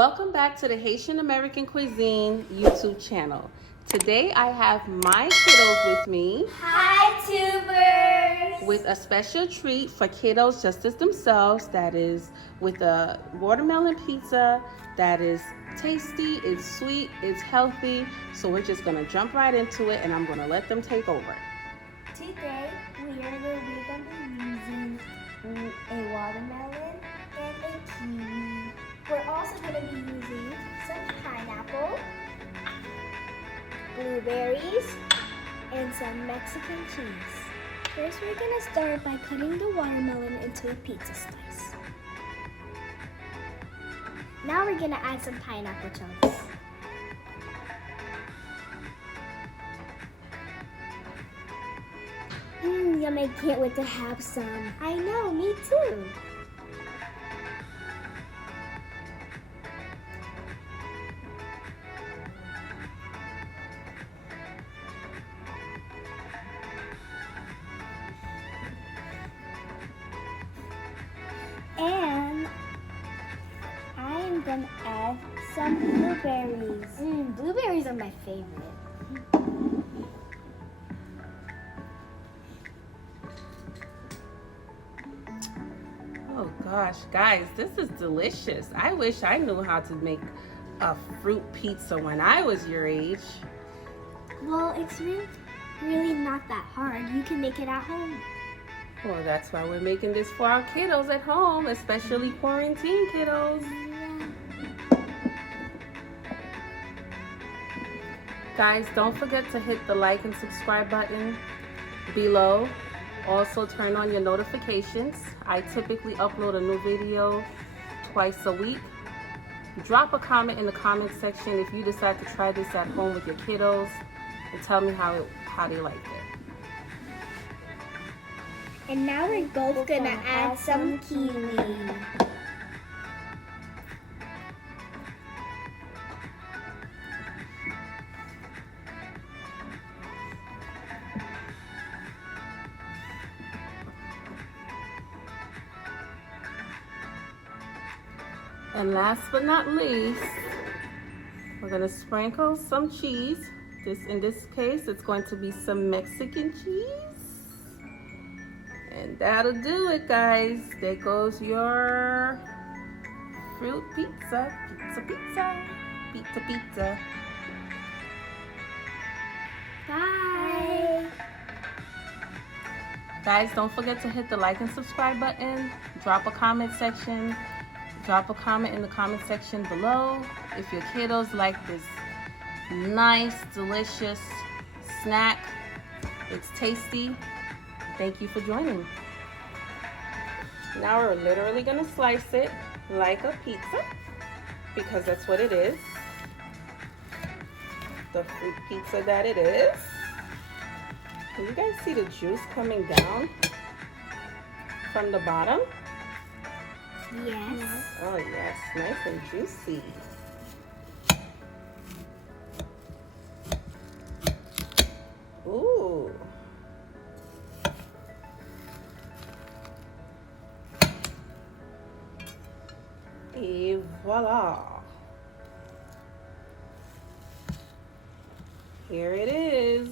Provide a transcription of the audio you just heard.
Welcome back to the Haitian American Cuisine YouTube channel. Today I have my kiddos with me. Hi, tubers! With a special treat for kiddos just as themselves, that is with a watermelon pizza that is tasty, it's sweet, it's healthy. So we're just gonna jump right into it and I'm gonna let them take over. Today we're going to be using a watermelon and a kiwi. We're also going to be using some pineapple, blueberries, and some Mexican cheese. First, we're going to start by cutting the watermelon into a pizza slice. Now we're going to add some pineapple chunks. Yum, I can't wait to have some. I know, me too. And I am gonna add some blueberries. Blueberries are my favorite. Oh gosh, guys, this is delicious. I wish I knew how to make a fruit pizza when I was your age. Well, it's really not that hard. You can make it at home. Well, that's why we're making this for our kiddos at home, especially quarantine kiddos. Guys, don't forget to hit the like and subscribe button below. Also, turn on your notifications. I typically upload a new video twice a week. Drop a comment in the comment section if you decide to try this at home with your kiddos and tell me how they liked it. And now we're both gonna add some kiwi. And last but not least, we're gonna sprinkle some cheese. In this case, it's going to be some Mexican cheese. And that'll do it, guys. There goes your fruit pizza. Pizza. Bye. Guys, don't forget to hit the like and subscribe button. Drop a comment section. Drop a comment in the comment section below if your kiddos like this nice, delicious snack. It's tasty. Thank you for joining. Now we're literally gonna slice it like a pizza because that's what it is. The fruit pizza that it is. Can you guys see the juice coming down from the bottom? Yes. Oh yes, nice and juicy. Ooh. Et voila. Here it is.